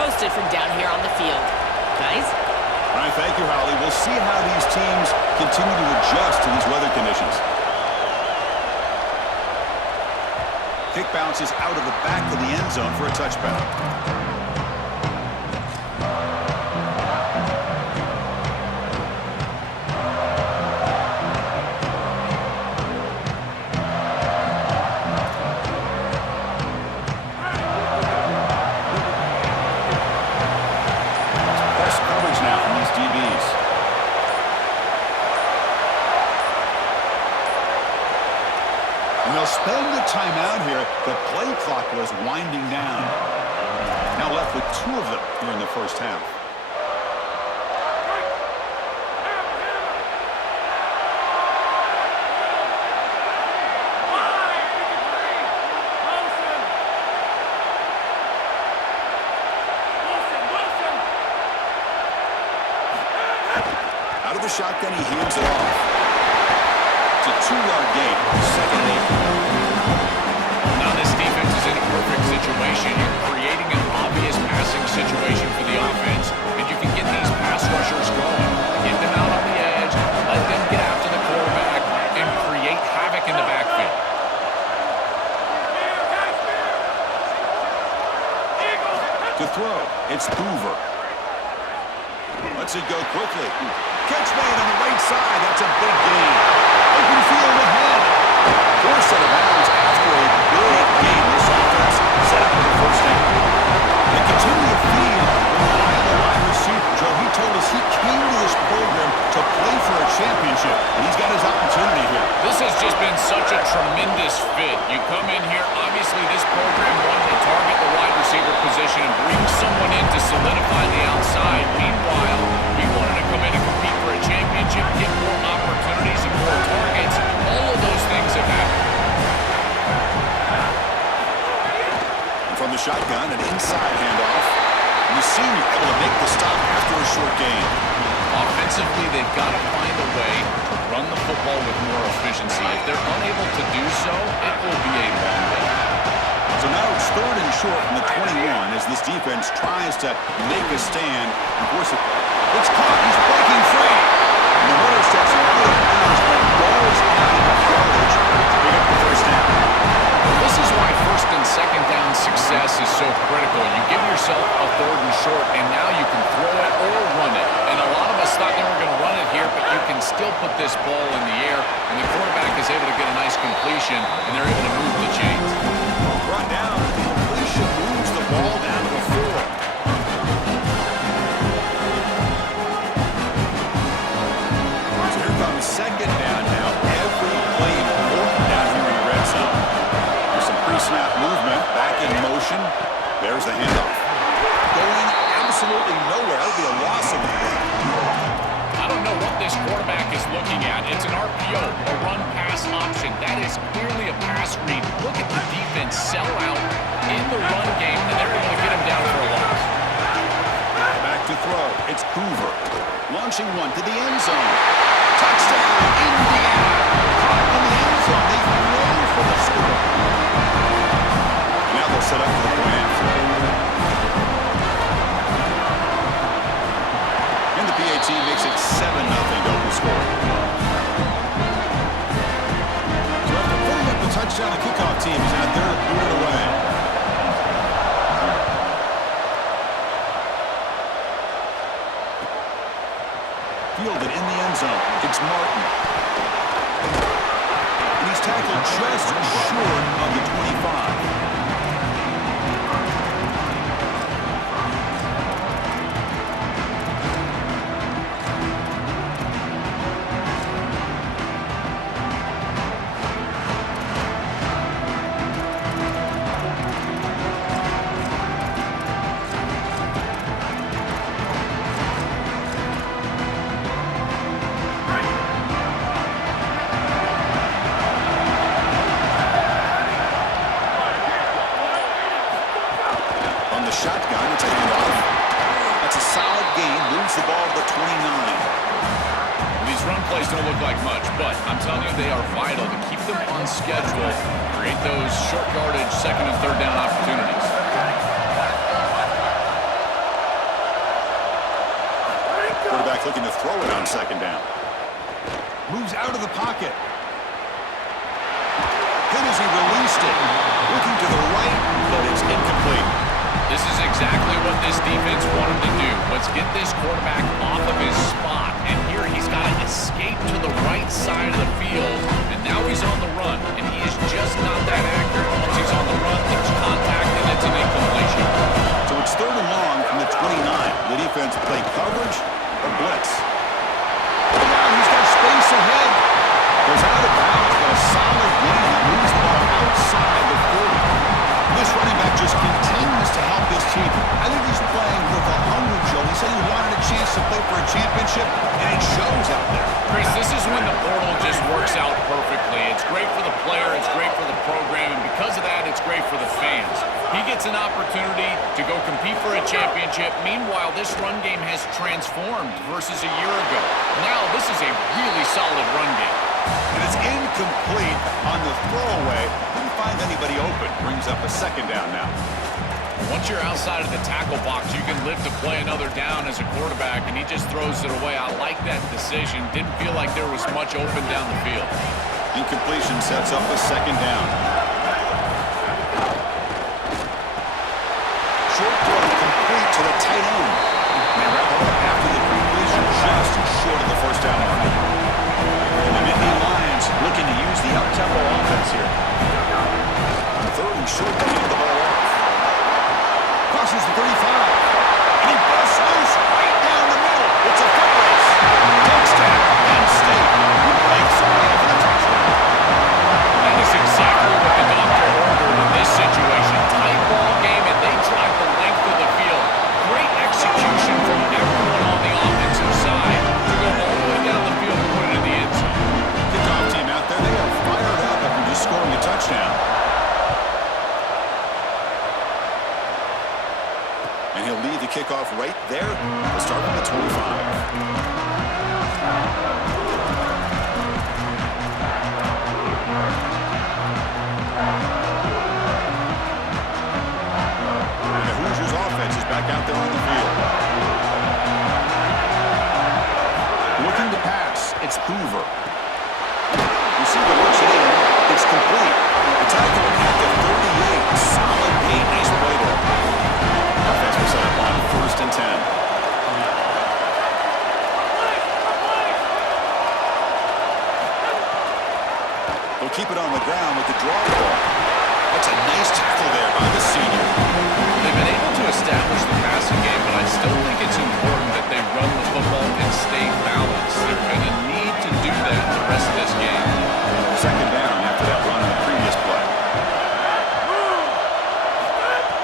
posted from down here on the field. Guys? All right, thank you, Holly. We'll see how these teams continue to adjust to these weather conditions. Kick bounces out of the back of the end zone for a touchback. Spend the timeout here. The play clock was winding down. Now left with 2 of them here in the first half. Out of the shotgun, he hands it off. It's a 2-yard gain, 2nd and 8. Now this defense is in a perfect situation. You're creating an obvious passing situation for the offense, and you can get these pass rushers going. Get them out on the edge, let them get after the quarterback, and create havoc in the backfield. To throw, it's Hoover. Lets it go quickly. Catch made on the right side. That's a big gain. Open field ahead. 4 set of bounds after a big game. This offense set up for the first down. They continue to feed rely on the wide receiver. Joe, he told us he came to this program to play for a championship, and he's got his opportunity here. This has just been such a tremendous fit. You come in here, obviously this program wanted to target the wide receiver position and bring someone in to solidify the outside. Meanwhile, he wanted to come in and compete for a championship, get more opportunities and more targets. All of those things have happened. From the shotgun, an inside handoff. And the senior able to make the stop after a short gain. Offensively, they've got to find a way to run the football with more efficiency. If they're unable to do so, it will be a long day. So now it's 3rd and short from the 21 as this defense tries to make a stand. Of course, it's caught. He's breaking free. And the runner steps out of bounds, but does have enough yardage to pick up the first down. This is why 1st and 2nd down success is so critical. You give yourself a 3rd and short, and now you can throw it or run it. And a lot of us thought they were going to run it here, but you can still put this ball in the air, and the quarterback is able to get a nice completion, and they're able to move the chains. Brought down, the completion moves the ball down to the 4. So here comes 2nd down now. Every play important down here in the red zone. There's some pre-snap movement, back in motion. There's the handoff. Going absolutely nowhere. That'll be a loss of the play. I don't know what this quarterback is looking at. It's an RPO, a run-pass option. That is clearly a pass read. Look at the defense sell out in the run game, and they're able to get him down for a loss. Back to throw. It's Hoover. Launching one to the end zone. Touchdown, Indiana. Caught in the end zone. They throw for the score. And now they'll set up for the point after. And the PAT makes it 7-0 double score. So after putting up the touchdown, the kickoff team is out there to boot it away. Fielded in the end zone. It's Martin. And he's tackled just short of the 25. Shotgun, it's a handoff. That's a solid gain, moves the ball to the 29. These run plays don't look like much, but I'm telling you they are vital to keep them on schedule, create those short yardage 2nd and 3rd down opportunities. half, looking to throw it on second down. Moves out of the pocket. Hit as he released it. Looking to the right, but it's incomplete. This is exactly what this defense wanted to do. Let's get this quarterback off of his spot. And here he's got to escape to the right side of the field. And now he's on the run. And he is just not that accurate. Once he's on the run, there's contact and it's an incompletion. So it's 3rd and long from the 29. The defense play coverage or blitz. And now he's got space ahead. Goes out of bounds, but a solid gain. Moves the ball outside the 40. This running back just continues to help this team. I think he's playing with a hunger, Joe. He said he wanted a chance to play for a championship, and it shows out there. Chris, this is when the portal just works out perfectly. It's great for the player, it's great for the program, and because of that, it's great for the fans. He gets an opportunity to go compete for a championship. Meanwhile, this run game has transformed versus a year ago. Now, this is a really solid run game. And it's incomplete on the throwaway. Didn't find anybody open. Brings up a 2nd down now. Once you're outside of the tackle box, you can live to play another down as a quarterback, and he just throws it away. I like that decision. Didn't feel like there was much open down the field. Incompletion sets up a 2nd down. Short throw complete to the tight end. They wrap it up after the completion, just short of the 1st down mark. And the Nittany Lions looking to use the up-tempo offense here. 3rd and short, they hand the ball off. Crosses the 35. And he busts loose right down the middle. It's a foot race. Touchdown, Penn State. He breaks away for the touchdown. That is exactly what the doctor ordered in this situation. Tight ball game, and they drive the length of the field. Great execution from everyone on the offensive side to go all the way down the field and put it in the end zone. Kickoff team out there, they are fired up after just scoring a touchdown. And he'll lead the kickoff right there. We'll start from the 25. The Hoosiers offense is back out there on the field. Looking to pass, it's Hoover. Receiver works it in. It's complete. The tackle at the 38. Solid gain. Nice play there. Offense will set up on 1st and 10. They'll keep it on the ground with the draw ball. That's a nice tackle there by the senior. They've been able to establish the passing game, but I still think it's important that they run the football and stay balanced. They're going to need to do that the rest of this game. 2nd down after that run in the previous play.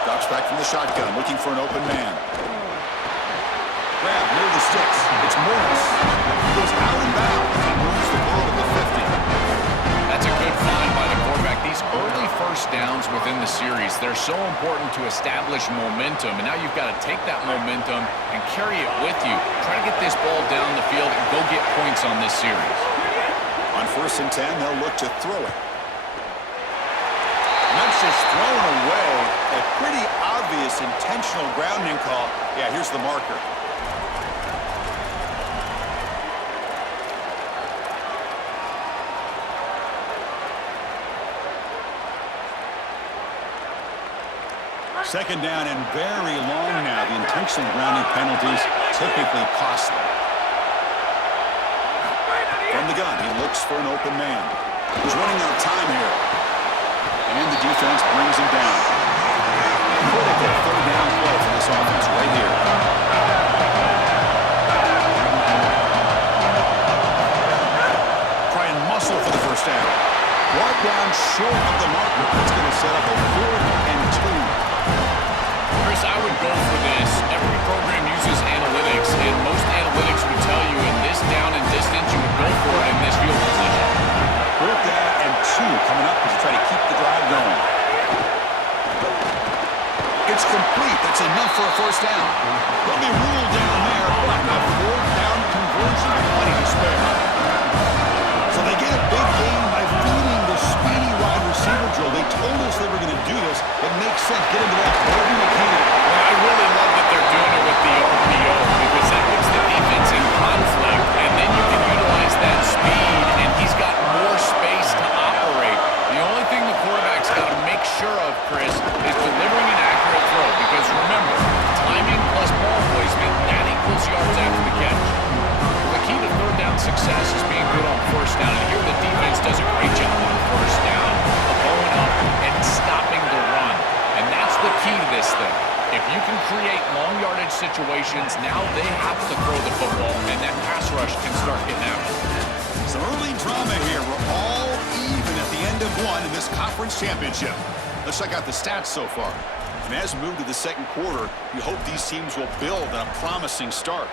Drops back from the shotgun, looking for an open man. Grab near the sticks. It's Morris. Goes out and bounds and moves the ball to the 50. That's a good find by the quarterback. These early 1st downs within the series, they're so important to establish momentum. And now you've got to take that momentum and carry it with you. Try to get this ball down the field and go get points on this series. On 1st and 10, they'll look to throw it. And that's just thrown away. A pretty obvious intentional grounding call. Yeah, here's the marker. Second down and very long now. The intentional grounding penalties typically costly. From the gun, he looks for an open man. He's running out of time here. And the defense brings him down. Critical 3rd down play for this offense right here. Try and muscle for the 1st down. Brought down short of the marker. It's going to set up a 4th and 2. Chris, I would go for this. Every program uses analytics, and most analytics would tell you in this down and distance, you would go for it in this field position. 4th down and 2 coming up as you try to keep the drive going. It's complete. That's enough for a 1st down. They'll be ruled down there, but a 4th down conversion with plenty to spare. So they get a big gain by feeding the speedy wide receiver drill. They told us they were going to do this. It makes sense. Get into that wherever you can. Well, I really love that they're doing it with the RPO because that puts the defense in situations, now they have to throw the football, and that pass rush can start getting after them. Some early drama here. We're all even at the end of one in this conference championship. Let's check out the stats so far. And as we move to the second quarter, we hope these teams will build on a promising start.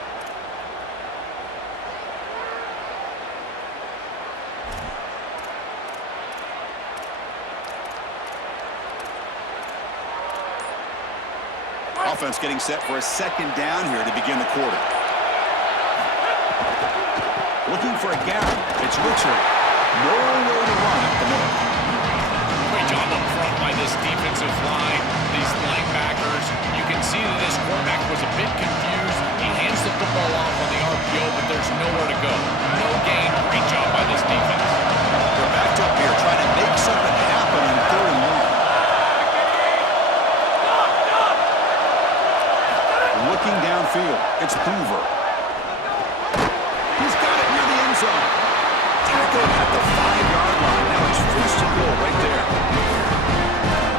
Offense getting set for a second down here to begin the quarter. Looking for a gap. It's Richard. Nowhere to run at the middle. Great job up front by this defensive line, these linebackers. You can see that this quarterback was a bit confused. He hands the football off on the RPO, but there's nowhere to go. No gain. Great job by this defense. They're backed up here trying to make something happen in 3rd and long. Looking downfield, it's Hoover. He's got it near the end zone. Tackled at the 5-yard line. Now it's 1st and goal right there.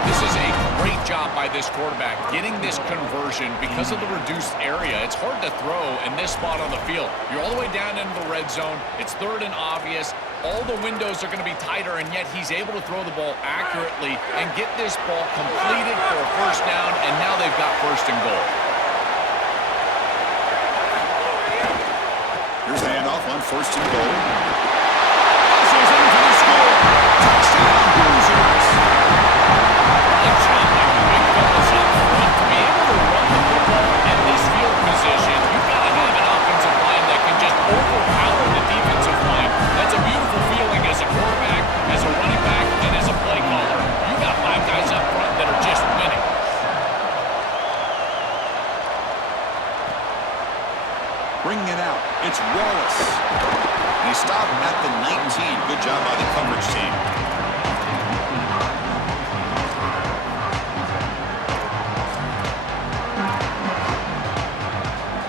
This is a great job by this quarterback getting this conversion because of the reduced area. It's hard to throw in this spot on the field. You're all the way down into the red zone. It's 3rd and obvious. All the windows are going to be tighter, and yet he's able to throw the ball accurately and get this ball completed for a 1st down, and now they've got 1st and goal. Here's a handoff on 1st and goal. Muscles in for the score. Touchdown, Hoosiers. Good job by the big fellas up front to be able to run the football in this field position. You've got to have an offensive line that can just overpower the defensive line. That's a beautiful feeling as a quarterback, as a running back, and as a play caller. You got 5 guys up front that are just winning. Bringing it out. It's Wallace. He stopped at the 19. Good job by the coverage team.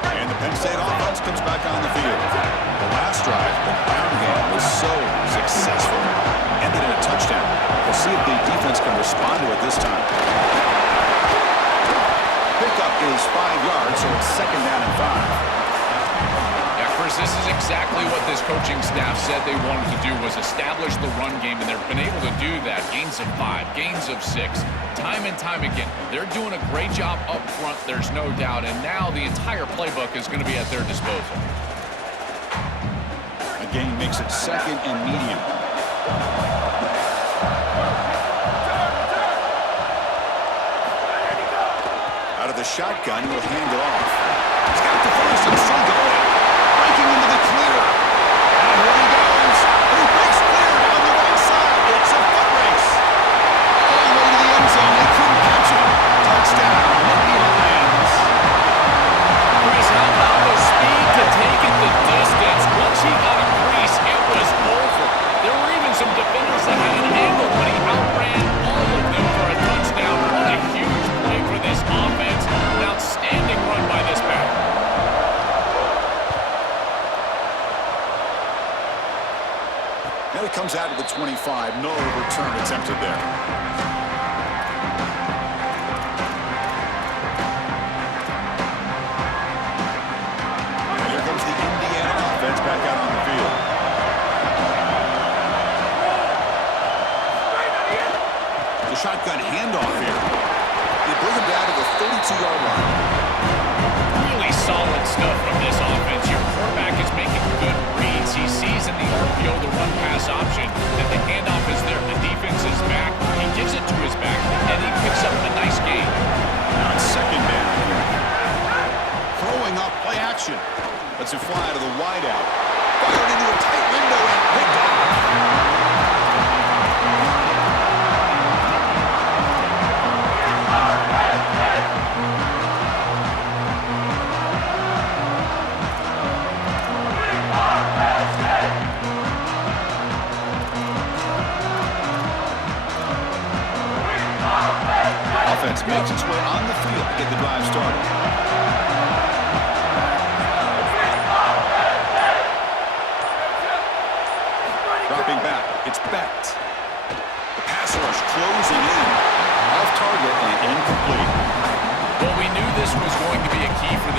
And the Penn State offense comes back on the field. The last drive, the ground game was so successful. Ended in a touchdown. We'll see if the defense can respond to it this time. Pickup is 5 yards, so it's 2nd down and 5. Chris, this is exactly what this coaching staff said they wanted to do, was establish the run game, and they've been able to do that. Gains of 5, gains of 6, time and time again. They're doing a great job up front, there's no doubt, and now the entire playbook is going to be at their disposal. The game makes it 2nd and medium. Out of the shotgun, he'll hand it off. He's got the 1st and still going. Breaking into the clear. And here he goes. And he breaks clear on the right side. It's a foot race. All the way to the end zone. They couldn't catch it. Touchdown. Nittany Lions. Chris, how about the speed to take it the distance? Once he got a crease, it was over. There were even some defenders that had an angle, but he outran all of them for a touchdown. What a huge play for this offense. An outstanding run by this back. And it comes out to the 25. No return attempted there. And here comes the Indiana offense back out on the field. The shotgun handoff here. They bring him down to the 32-yard line. Really solid stuff from this offense. Your quarterback is making good reads. He sees in the RPO the run-pass option that the handoff is there. The defense is back. He gives it to his back, and he picks up a nice gain. Now it's 2nd down here. Throwing up play action. Lets it fly to the wideout. Fired into a tight window and picked off. Offense makes its way on the field to get the drive started. Dropping back, it's Becht. The pass rush closing in. Off target and incomplete. Well, we knew this was going to be a key for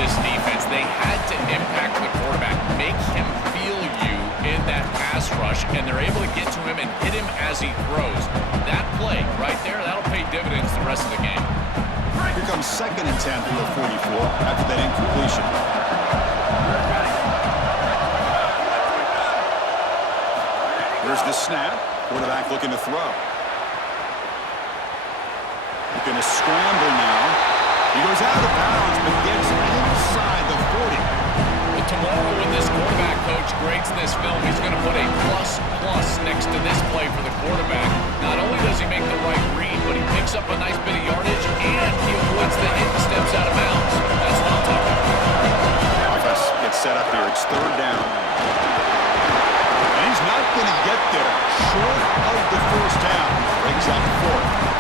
as he throws. That play right there, that'll pay dividends the rest of the game. Here comes 2nd and 10 for the 44 after that incompletion. Here's the snap. Quarterback looking to throw. Looking to scramble now. He goes out of bounds, but gets inside the 40. Well, tomorrow when this quarterback coach grades this film, he's going to put a plus next to this play for the quarterback. Not only does he make the right read, but he picks up a nice bit of yardage, and he avoids the hit and steps out of bounds. That's what I'm talking about. Offense gets set up here. It's 3rd down. And he's not going to get there. Short of the 1st down. Breaks out 4th.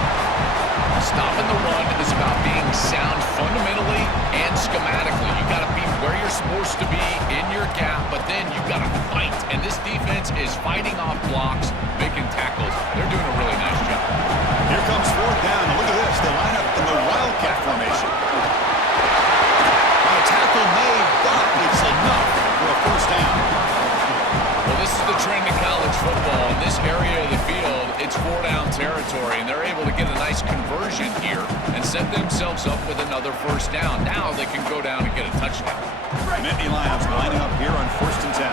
Stopping the run is about being sound fundamentally and schematically. You got to be where you're supposed to be in your gap, but then you got to fight. And this defense is fighting off blocks, making tackles. They're doing a really nice job. Here comes 4th down. And look at this. They line up in the Wildcat formation. A tackle made, but it's enough for a 1st down. Well, this is the trend in college football. In this area of the field, it's 4-down territory, and they're able to get a nice conversion here and set themselves up with another 1st down. Now they can go down and get a touchdown. Nittany Lions lining up here on 1st and 10.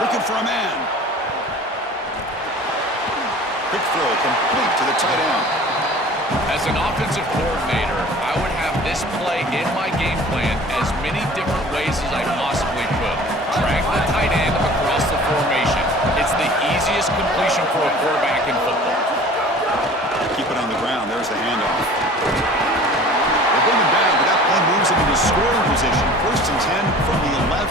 Looking for a man. Quick throw, complete to the tight end. As an offensive coordinator, I would have this play in my game plan as many different ways as I possibly could. Drag the tight end across the formation. It's the easiest completion for a quarterback in football. Keep it on the ground. There's the handoff. They bring him down, but that play moves him into scoring position. 1st and 10 from the 11.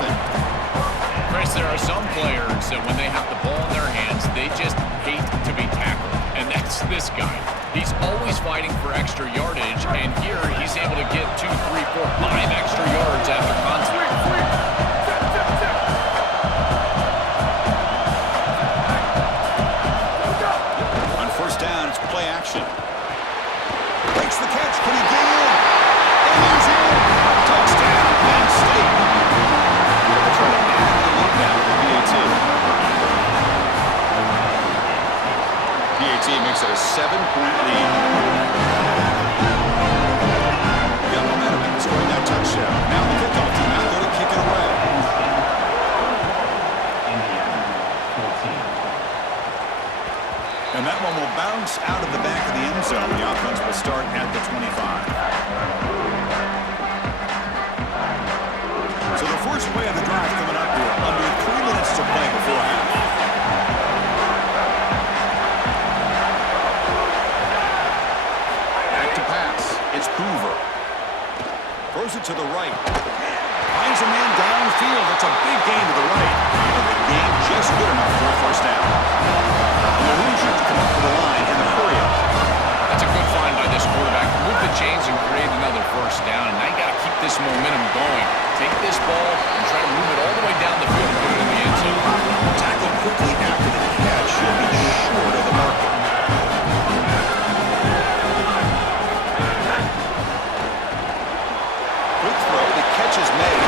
Chris, there are some players that when they have the ball in their hands, they just hate to be tackled. And that's this guy. He's always fighting for extra yardage, and here he's able to get 2, 3, 4, 5 extra yards after contact. On 1st down, it's play action. Makes the catch. Can he get in? And he's in. Touchdown, Penn State. They're trying to add the lead now to PAT. PAT makes it a 7-point lead. Got momentum after scoring that touchdown. Now the kickoff team out there to kick it away. Indiana, 14. And that one will bounce out of the back of the end zone. The offense will start at the 25. So the first play of the drive coming up here. Under 3 minutes to play before half. Back to pass. It's Hoover. Throws it to the right. Finds a man downfield. It's a big gain to the right. And the gain just good enough for a 1st down. And the Hoosiers come up to the line in the hurry up. That's a good find by this quarterback. Move the chains and create another 1st down. And now you got to keep this momentum going. Take this ball and try to move it all the way down the field and put it in the end zone. Tackle quickly after the catch. Should be short of the marker. Quick throw. The catch is made.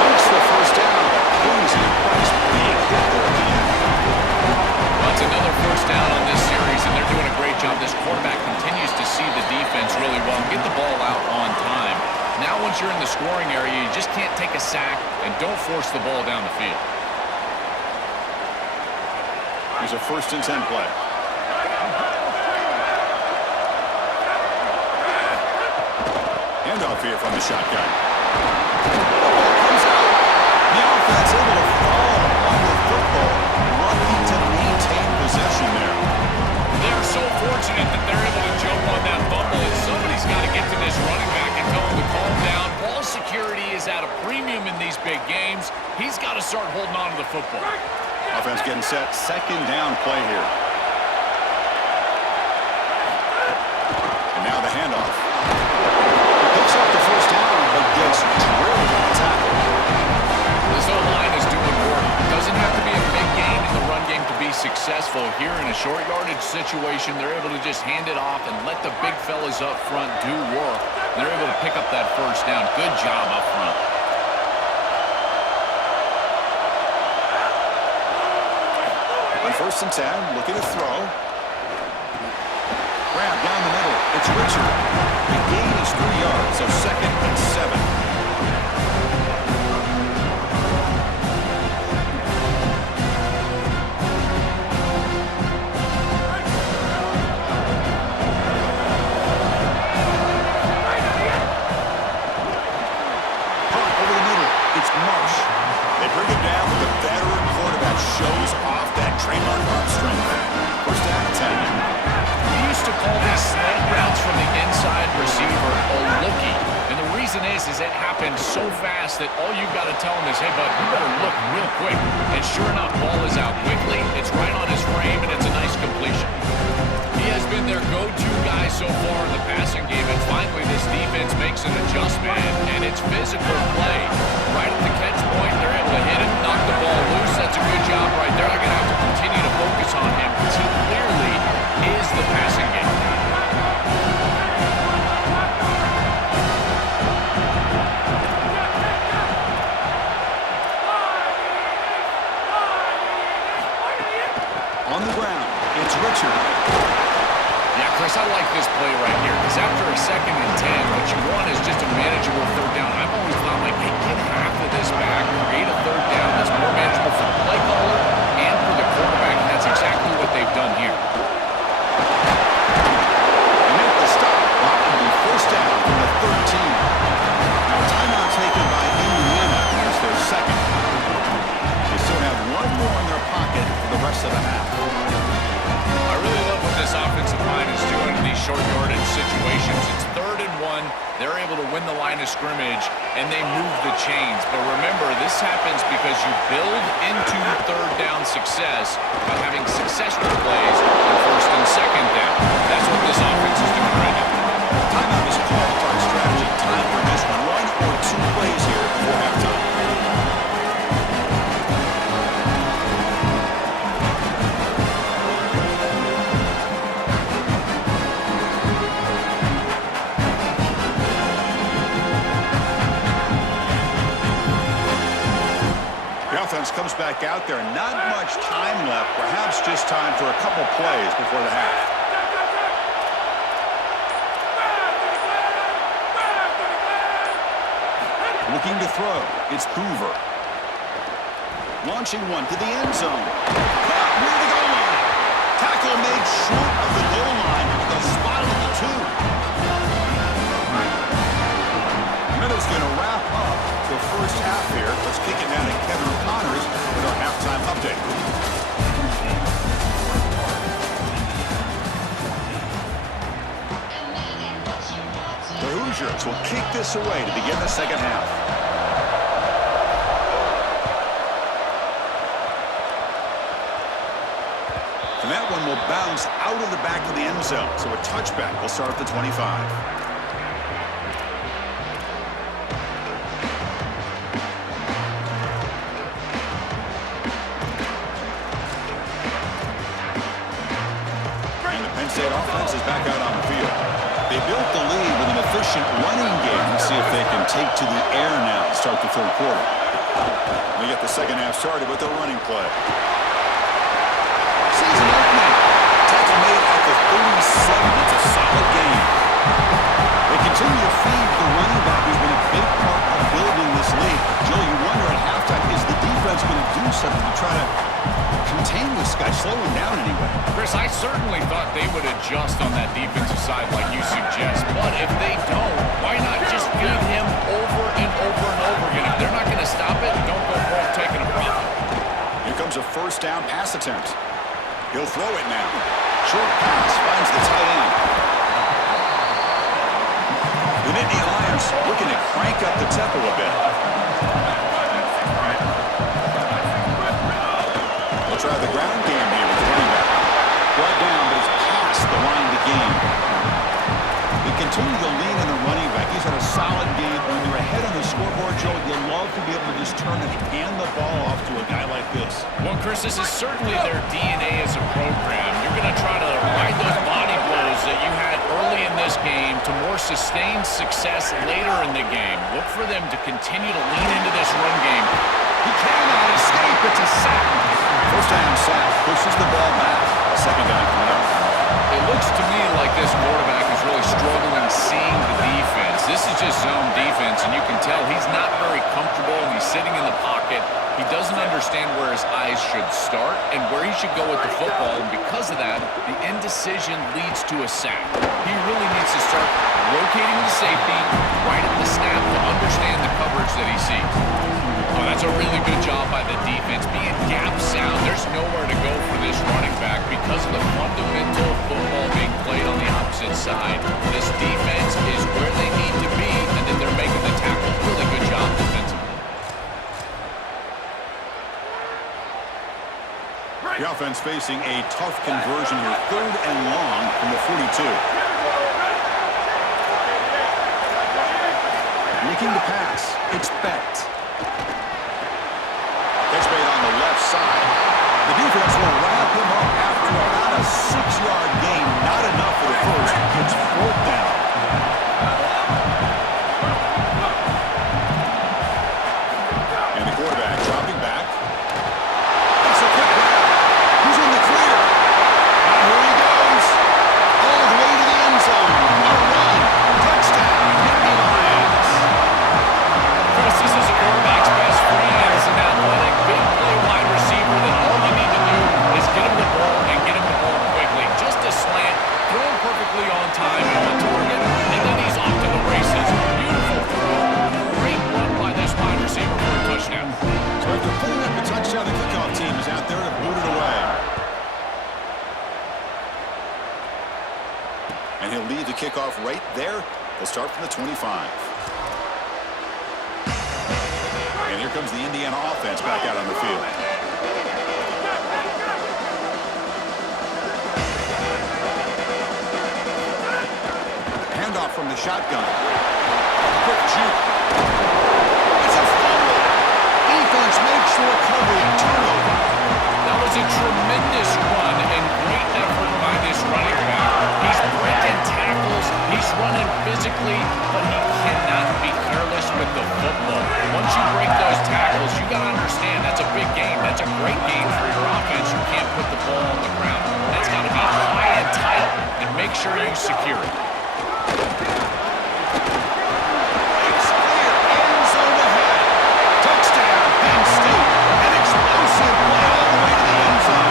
Makes the 1st down, but pays a price. Big hit there at the end. Well, it's another 1st down on this series, and they're doing a great job. This quarterback continues to see the defense really well and get the ball out on time. Now once you're in the scoring area, you just can't take a sack and don't force the ball down the field. Here's a 1st and 10 play. Handoff here from the shotgun. Comes out. The offense able to fall on the football. Lucky to maintain possession there. They're so fortunate that they're able to jump on that fumble. Somebody's got to get to this running back and tell him to calm down. Ball security is at a premium in these big games. He's got to start holding on to the football. Offense getting set. 2nd down play here. And now the handoff. He picks up the 1st down, but gets drilled in the tackle. This O-line is doing work. Doesn't have to be a big gain in the run game to be successful. Here in a short yardage situation, they're able to just hand it off and let the big fellas up front do work. They're able to pick up that 1st down. Good job up front. First and 10, looking to throw. Grab down the middle. It's Richard. The gain is 3 yards, so second and 7. Marsh. They bring him down, but the veteran quarterback shows off that trademark arm strength. First down and 10. We used to call these slant routes from the inside receiver a lookie. And the reason is it happens so fast that all you've got to tell him is, hey, bud, you better look real quick. And sure enough, ball is out quickly. It's right on his frame, and it's a nice completion. He has been their go-to guy so far in the passing game, and finally this defense makes an adjustment, and it's physical play. Right at the catch point, they're able to hit it, knock the ball loose. That's a good job right there. They're going to have to continue to focus on him because he clearly is the passing game. On the ground, it's Richard. Yeah, Chris, I like this play right here because after a second and 10, what you want is just a manageable third down. I've always thought, like, hey, get half of this back, create a third down that's more manageable for the play caller and for the quarterback, and that's exactly what they've done here. They make the stop. That will be first down from the 13. Now, timeout taken by Indiana as their second. They still have one more in their pocket for the rest of the half. I really love what this offensive line is doing in these short yardage situations. It's 3rd and 1. They're able to win the line of scrimmage, and they move the chains. But remember, this happens because you build into third down success by having successful plays on first and second down. That's what this offense is doing right now. Timeout is called for our strategy. Time for just 1 or 2 plays here before halftime. Offense comes back out there. Not much time left. Perhaps just time for a couple plays before the half. Looking to throw. It's Hoover. Launching one to the end zone. Caught near the goal line. Tackle made short of the goal line. The spot at the 2. Minutes going to wrap up the first half here. Let's kick it down to Kevin Connors with our halftime update. The Hoosiers will kick this away to begin the second half. And that one will bounce out of the back of the end zone. So a touchback will start at the 25. State offense is back out on the field. They built the lead with an efficient running game. Let's see if they can take to the air now to start the third quarter. We get the second half started with a running play. Season opening. Tackle made at the 37. It's a solid game. They continue to feed the running back who's been a big part of building this lead. Joe, you wonder at halftime, is the defense going to do something to try to contain this guy, slow him down anyway? Chris, I certainly thought they would adjust on that defensive side like you suggest, but if they don't, why not just feed him over and over and over again? If they're not going to stop it, don't go broke taking a profit. Here comes a first down pass attempt. He'll throw it now. Short pass finds the tight end. The Nittany Lions looking to crank up the tempo a bit. They'll try the ground game here with the running back. Brought down, but he's past the line to gain. They continue to lean on the running back. He's had a solid game. When you're ahead on the scoreboard, Joe, you'll love to be able to just turn and hand the ball off to a guy like this. Well, Chris, this is certainly their DNA as a program. You're going to try to ride those body blows that you had early in this game to more sustained success later in the game. Look for them to continue to lean into this run game. He cannot escape. It's a sack. First down sack, pushes the ball back. Second down coming up. It looks to me like this quarterback is really struggling seeing the defense. This is just zone defense, and you can tell he's not very comfortable, and he's sitting in the pocket. He doesn't understand where his eyes should start and where he should go with the football, and because of that, the indecision leads to a sack. He really needs to start rotating the safety right at the snap to understand the coverage that he sees. Oh, that's a really good job by the defense. Being gap sound, there's nowhere to go for this running back because of the fundamental football being played on the opposite side. This defense is where they need to be, and then they're making the tackle. Really good job defensively. The offense facing a tough conversion here. 3rd and long from the 42. Looking to pass. It's Becht. Catch made on the left side. The defense will wrap him up after about a 6-yard gain. Not enough for the first. It's 4th down. And the quarterback dropping back. That's a quick grab. Who's in the clear? And here he goes. All the way to the end zone. A run. Touchdown. Nittany Lions. Chris, this is a quarterback's best friend. It's an athletic, big play wide receiver that all you need to do is get him the ball and get him the ball quickly. Just a slant, throw him perfectly on time and on target, and then he's off to the races. Beautiful throw. Great run by this wide receiver for a touchdown. So after pulling up the touchdown, the kickoff team is out there to boot it away. And he'll lead the kickoff right there. They'll start from the 25. And here comes the Indiana offense back out on the field. Handoff from the shotgun. Quick juke. It's a fumble. Defense makes the recovery and turnover. That was a tremendous run and great effort by this running back. He's breaking tackles, he's running physically, but he cannot be careless with the football. Once you break those tackles, you got to understand that's a big game. That's a great game for your offense. You can't put the ball on the ground. That's got to be high and tight, and make sure you secure it. It's clear. End zone ahead. Touchdown, Penn State. An explosive play all the way to the end zone.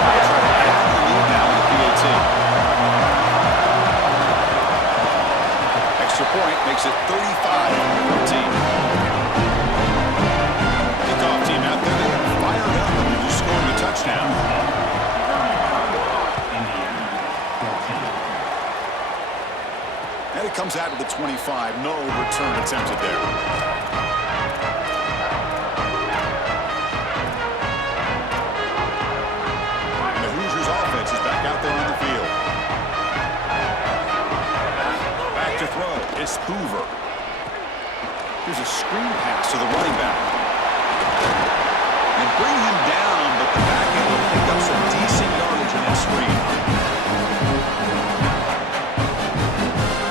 They'll try to add the lead now at the 18. Extra point makes it 35-14. Kickoff team out there. They are fired up and just scored a touchdown. And it comes out of the 25. No return attempted there. And the Hoosiers offense is back out there on the field. Back to throw. It's Hoover. Here's a screen pass to the running back. And bring him down, but the back end will pick up some decent yardage in that screen.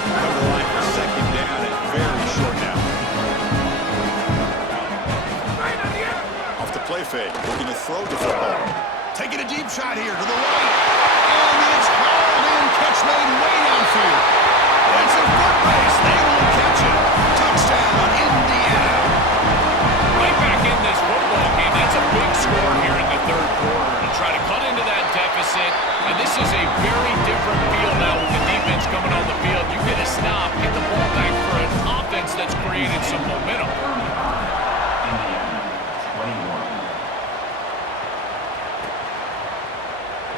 Over the line for second down and very short now. Off the play fake, looking to throw the football. Taking a deep shot here to the right. And it's hauled in. Catch made way downfield. It's a foot race. They will catch it. Touchdown, Indiana. Right back in this football game. That's a big score here in the third quarter to try to cut into that deficit. And this is a very different feel now with the defense coming on the field. You get a stop, get the ball back for an offense that's created some momentum.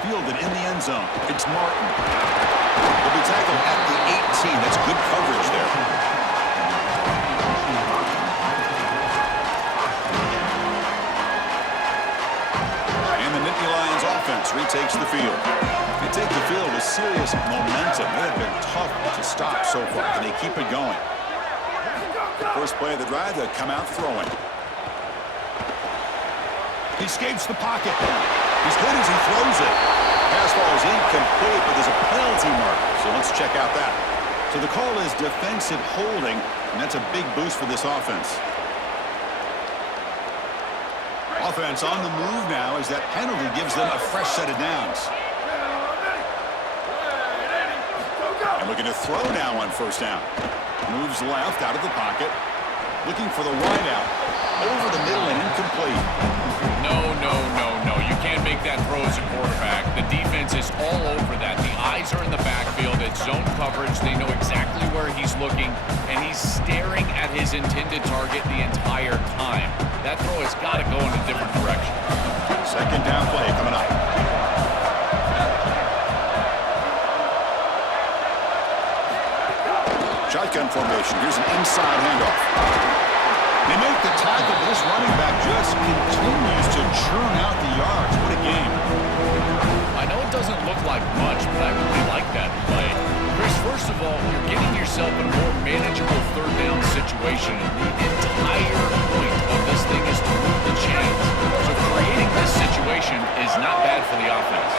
Fielded in the end zone. It's Martin. He'll be tackled at the 18. That's good coverage there. And the Nittany Lions offense retakes the field. They take the field with serious momentum. They have been tough to stop so far, and they keep it going. First play of the drive, they'll come out throwing. He escapes the pocket. He's good as he throws it. Pass ball is incomplete, but there's a penalty mark. So let's check out that. So the call is defensive holding, and that's a big boost for this offense. offense on the move now as that penalty gives them a fresh set of downs. And looking to throw now on first down. Moves left out of the pocket. Looking for the wide out. Over the middle and incomplete. No. You can't make that throw as a quarterback. The defense is all over that. The eyes are in the backfield. It's zone coverage. They know exactly where he's looking, and he's staring at his intended target the entire time. That throw has got to go in a different direction. Second down play coming up. Shotgun formation. Here's an inside handoff. They make the tackle, but this running back just continues to churn out the yards. What a game. I know it doesn't look like much, but I really like that play. Chris, first of all, you're getting yourself in a more manageable third down situation. The entire point of this thing is to move the chains. So creating this situation is not bad for the offense.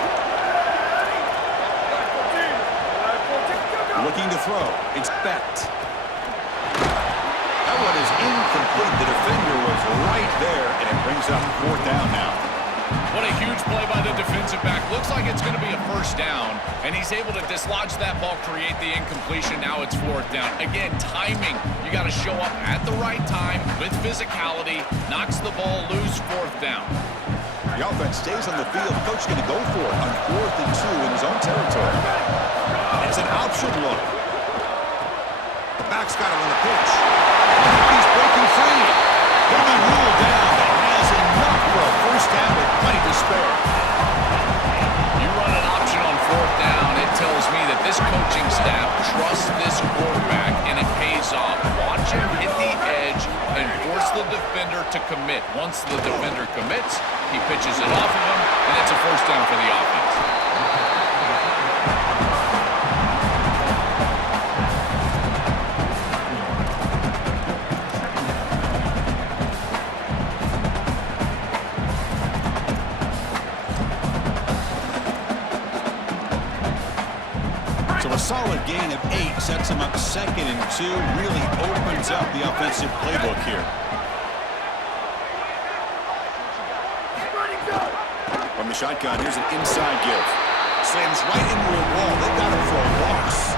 Looking to throw. It's Becht. That one is incomplete. The defender was right there, and it brings up fourth down now. What a huge play by the defensive back. Looks like it's going to be a first down, and he's able to dislodge that ball, create the incompletion. Now it's fourth down. Again, timing. You got to show up at the right time with physicality. Knocks the ball loose, fourth down. The offense stays on the field. Coach going to go for it on 4th and 2 in his own territory. It's an option look. The back's got it on the pitch. He's breaking free. He'll be ruled down. That has enough for a first down with plenty to spare. You run an option on fourth down, it tells me that this coaching staff trusts this quarterback, and it pays off. Watch him hit the edge and force the defender to commit. Once the defender commits, he pitches it off of him, and it's a first down for the offense. A solid gain of 8 sets him up 2nd and 2. Really opens up the offensive playbook here. From the shotgun, here's an inside give. Slams right into a wall. They got him for a loss.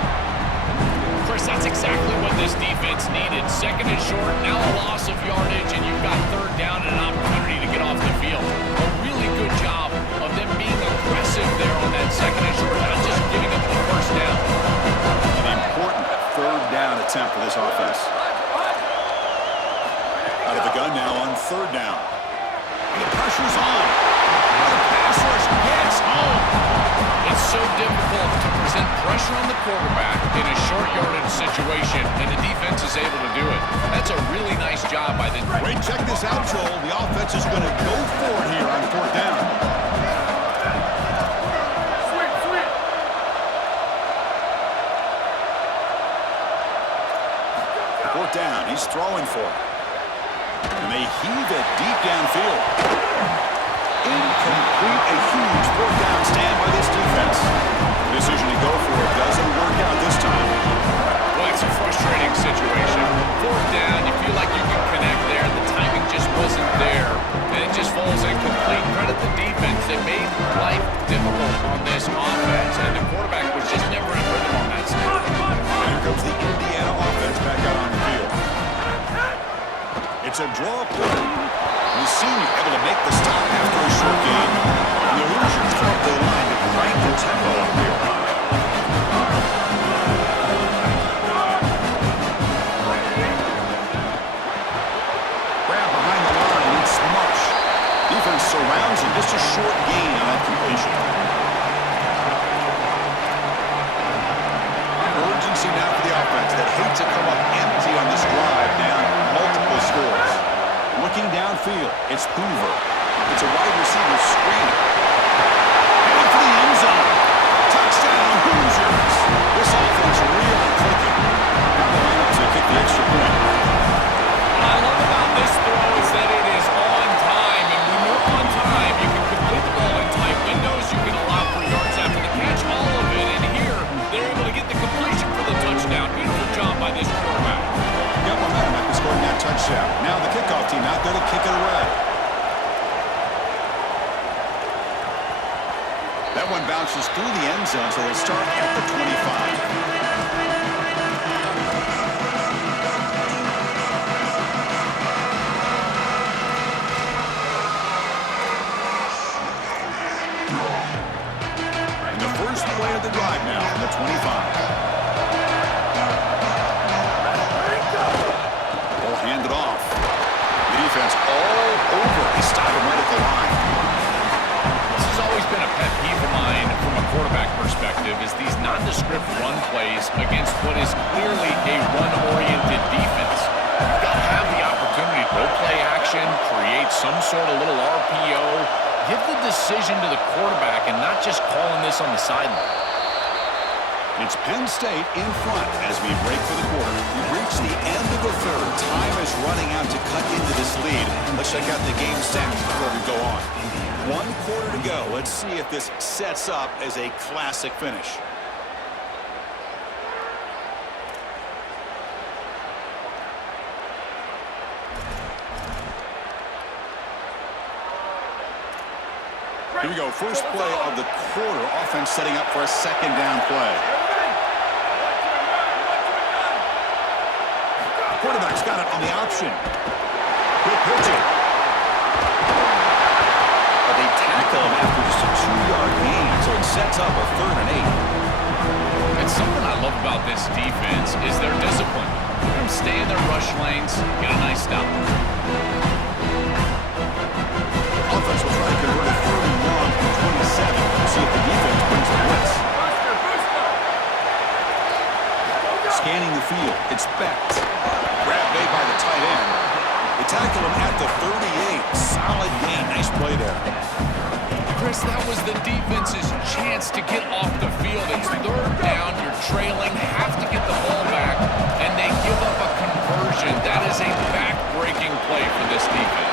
Chris, that's exactly what this defense needed. 2nd and short, now a loss of yardage, and you've got 3rd down and an opportunity to get off the field. A really good job of them being aggressive there on that 2nd and short, not just giving up the first down. An important 3rd down attempt for this offense. Out of the gun now on 3rd down. And the pressure's on. Now the pass rush gets home. It's so difficult to present pressure on the quarterback in a short yardage situation, and the defense is able to do it. That's a really nice job by the... Wait, check this out, Joel. The offense is going to go for it here on 4th down. Fourth down, he's throwing for it. And they heave it deep downfield. Incomplete, a huge 4th down stand by this defense. The decision to go for it doesn't work out this time. Well, it's a frustrating situation. 4th down, you feel like you can connect there. The timing just wasn't there, and it just falls incomplete. Credit the defense. They made life difficult on this offense, and the quarterback was just never in rhythm on that snap. Here comes the Indiana offense back out on the field. It's a draw play. The senior able to make the stop after a short game. And the Hoosiers drop the line to crank the tempo up here. Grab behind the line and smush. Defense surrounds him. Just a short gain on that completion. Urgency now for the offense that hate to come up empty on this drive down multiple scores. Looking downfield, it's Hoover. It's a wide receiver screen. Heading for the end zone. Touchdown, Hoosiers. This offense really clicking. Now the lineup to kick the extra point. What I love about this throw is that it is on time, and when you're on time, you can complete the ball in tight windows. You can allow for yards after the catch, all of it. And here, they're able to get the completion for the touchdown. Beautiful job by this quarterback. Got momentum after scoring that touchdown. Now the kickoff team out there to kick it away. will start at the 25. And the first play of the drive now from the 25. They'll hand it off. The defense all over. They stop him right at the line. This has always been a pet peeve of mine from a quarterback perspective is these nondescript run plays against what is clearly a run-oriented defense. You've got to have the opportunity to go play action, create some sort of little RPO, give the decision to the quarterback and not just calling this on the sideline. It's Penn State in front as we break for the quarter. We've reached the end of the third. Time is running out to cut into this lead. Let's check out the game stats before we go on. 1 quarter to go. Let's see if this sets up as a classic finish. Here we go. First play of the quarter. Offense setting up for a second down play. Quarterback's got it on the option. Good pitching. But they tackle him after just a 2-yard gain, so it sets up a 3rd and 8. And something I love about this defense is their discipline. Let them stay in their rush lanes, get a nice stop. Offense will try to convert a 3rd and long from 27. We'll see if the defense brings the blitz. Scanning the field. It's Becht. Grab made by the tight end. They tackle him at the 38. Solid gain. Nice play there. Chris, that was the defense's chance to get off the field. It's 3rd down. You're trailing. Have to get the ball back. And they give up a conversion. That is a back-breaking play for this defense.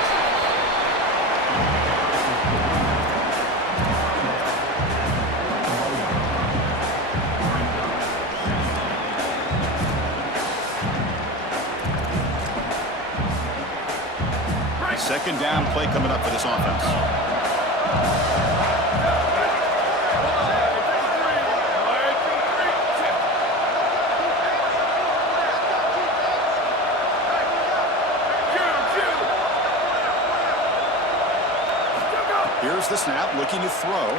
Second down play coming up for this offense. Here's the snap, looking to throw.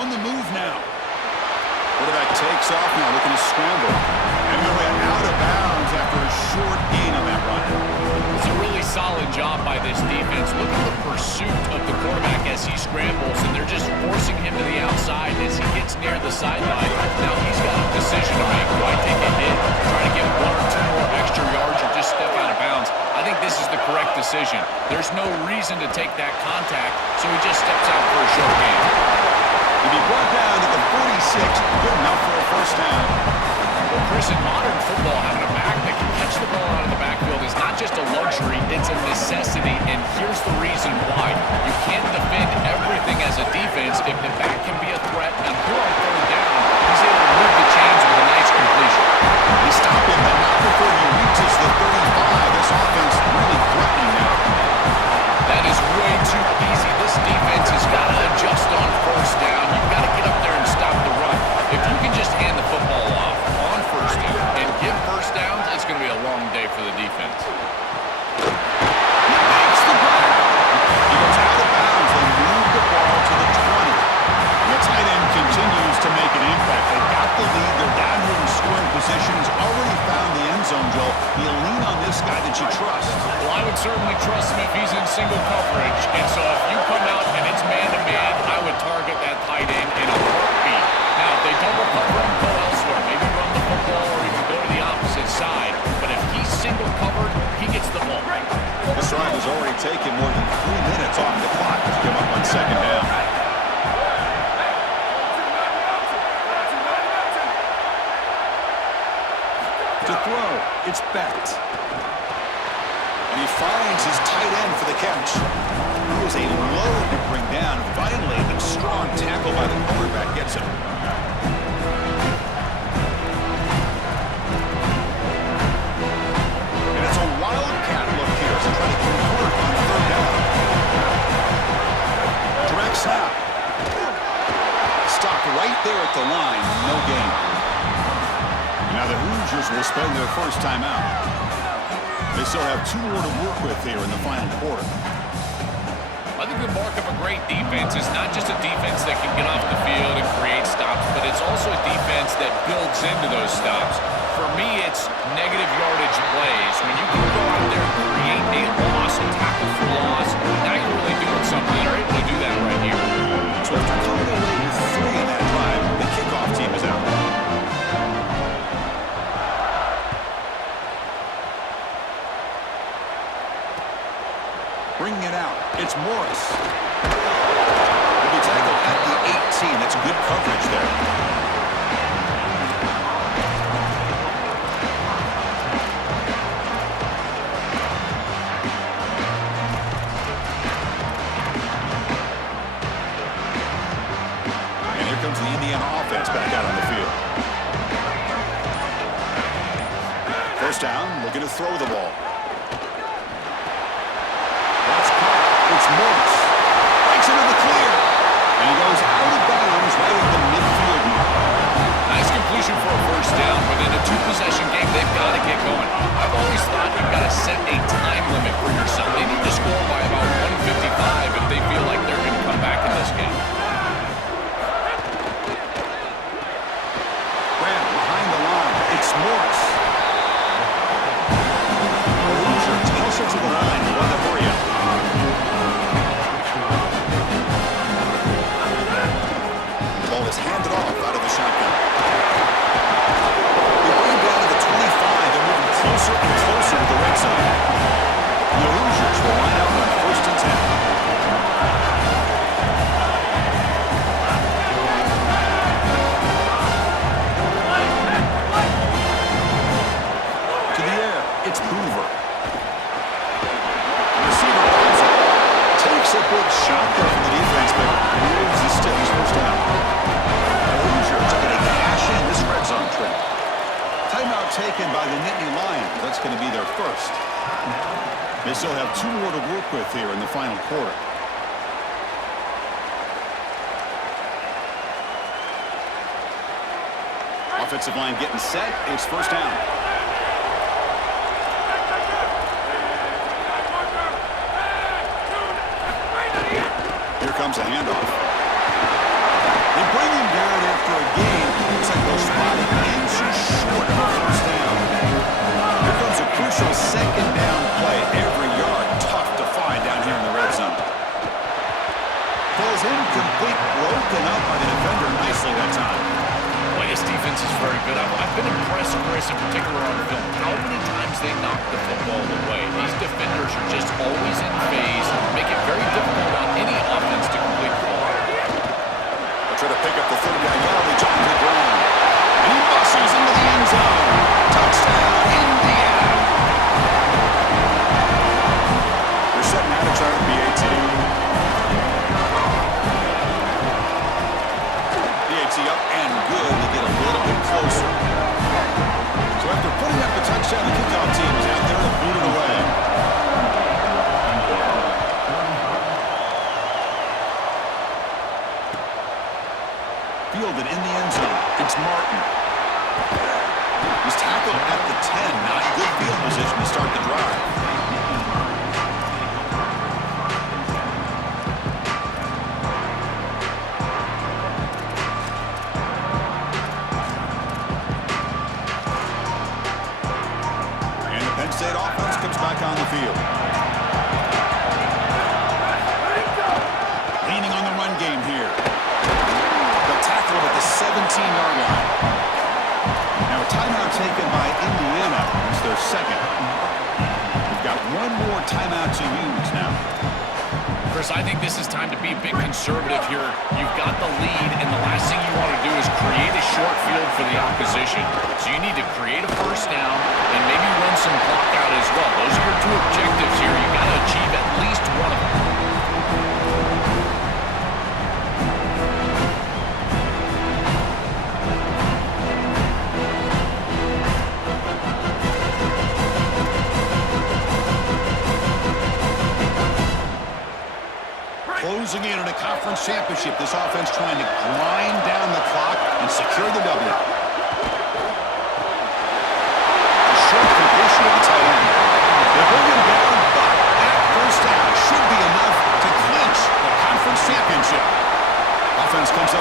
On the move now. Quarterback takes off now, looking to scramble. And he went out of bounds after a short gain on that run. It's a really solid job by this defense. Look at the pursuit of the quarterback as he scrambles, and they're just forcing him to the outside as he gets near the sideline. Now he's got a decision to make. Do I take a hit, try to get 1 or 2 more extra yards, or just step out of bounds? I think this is the correct decision. There's no reason to take that contact, so he just steps out for a short gain. He'll be brought down to the 46, good enough for a first down. Well, Chris, in modern football, having a back that can catch the ball out of the backfield is not just a luxury, it's a necessity, and here's the reason why. You can't defend everything as a defense if the back can be a threat, and here on 3rd down, he's able to move the chains with a nice completion. They stop him, but not before he reaches the 35. This offense really threatening now. That is way too easy. This defense has got to adjust on 1st down. You've got to get up there and stop the run. If you can just hand the football off on 1st down and get 1st downs, it's going to be a long day for the defense. He makes the grab. He goes out of bounds. They move the ball to the 20. And the tight end continues to make an impact. They've got the lead. They're down here in scoring positions. Already found the end zone, Joe. You lean on this guy that you trust. Well, I would certainly trust him if he's in single coverage. And so if you come out and it's man-to-man, I would target that tight end in a heartbeat. Now, if they don't recover him, go elsewhere. Maybe run the football or even go to the opposite side. But if he's single covered, he gets the ball. This drive has already taken more than 3 minutes off the clock to come up on 2nd down. To throw, it's Becht. And he finds his tight end for the catch. He was a load to bring down. Finally, a strong tackle by the quarterback gets him. And it's a wildcat look here to try to convert on 3rd down. Direct snap. right there at the line. No gain. Now the Hoosiers will spend their first timeout. They still have 2 more to work with here in the final quarter. I think the mark of a great defense is not just a defense that can get off the field and create stops, but it's also a defense that builds into those stops. For me, it's negative yardage plays. When you can go out there and create a loss and tackle for loss, now you're really doing something. They're able to do that right here. So after coming away with 3 in that drive, the kickoff team is out. Bringing it out, it's Morris. He'll be tackled at the 18. That's good coverage there. And here comes the Indiana offense back out on the field. First down, looking to throw the ball. It's Morris. Breaks into the clear. And he goes out of bounds right at the midfield mark. Nice completion for a first down, but in a 2-possession game, they've got to get going. I've always thought you've got to set a time limit for yourself. They need to score by about 155 if they feel like they're going to come back in this game. Grab behind the line. It's Morris. The Hoosiers closer to the line. They want to hurry up. Is handed off out of the shotgun. They bring him down to the 25. They're moving closer and closer to the red zone. The Hoosiers will line up on 1st and 10. To the air, it's Hoover. Receiver runs it. Takes a big shot there from the defense, but moves the sticks. First down. Timeout taken by the Nittany Lions. That's going to be their first. They still have 2 more to work with here in the final quarter. Offensive line getting set. It's first down. Here comes a handoff. They bring him down after a game. Looks like they'll spot him inches short of a first down. Here comes a crucial 2nd down play. Every yard tough to find down here in the red zone. Falls incomplete, broken up by the defender nicely that time. Boy, this defense is very good. I've been impressed, Chris, in particular on the film, how many times they knock the football away. These defenders are just always in phase, make it very difficult on any offense to complete the ball. Try to pick up the 3rd down yardage on the ground. And he muscles into the end zone. Touchdown, Indiana. They're setting out to try to be 18. The 80 up and good to get a little bit closer. So after putting up the touchdown, the kickoff team is out there to boot it away. Fielded in the end zone. It's Martin. He's tackled at the 10. Not good field position to start the drive. And the Penn State offense comes back on the field. Leaning on the run game here. Tackle at the 17-yard line. Now a timeout taken by Indiana. It's their 2nd. We've got 1 more timeout to use now. Chris, I think this is time to be a bit conservative here. You've got the lead, and the last thing you want to do is create a short field for the opposition. So you need to create a first down and maybe run some clock out as well. Those are your 2 objectives here. You've got to achieve at least one of them. Closing in on a conference championship, this offense trying to grind down the clock.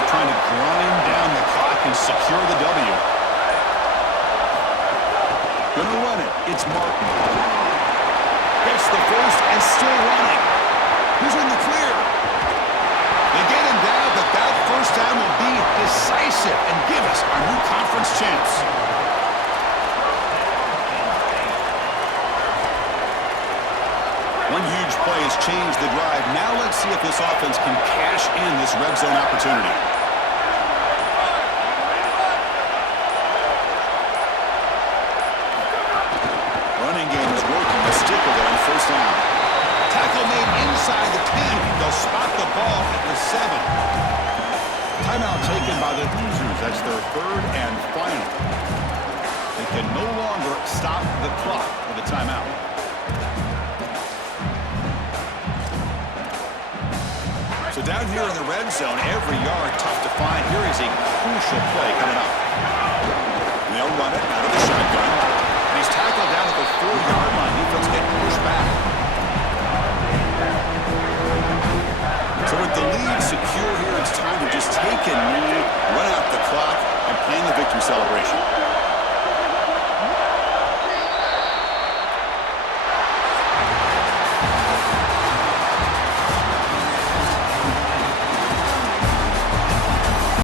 trying to grind down the clock and secure the W. Gonna run it. It's Martin. Gets the first and still running. Who's in the clear? They get him down, but that first down will be decisive and give us our new conference champs. One huge play has changed the drive. Now let's see if this offense can cash in this red zone opportunity. Running game is working. Let's stick with it on first down. Tackle made inside the 10. They'll spot the ball at the 7. Timeout taken by the Hoosiers. That's their third and final. They can no longer stop the clock with a timeout. So down here in the red zone, every yard tough to find. Here is a crucial play coming up. They'll run it out of the shotgun. And he's tackled down at the 4-yard line.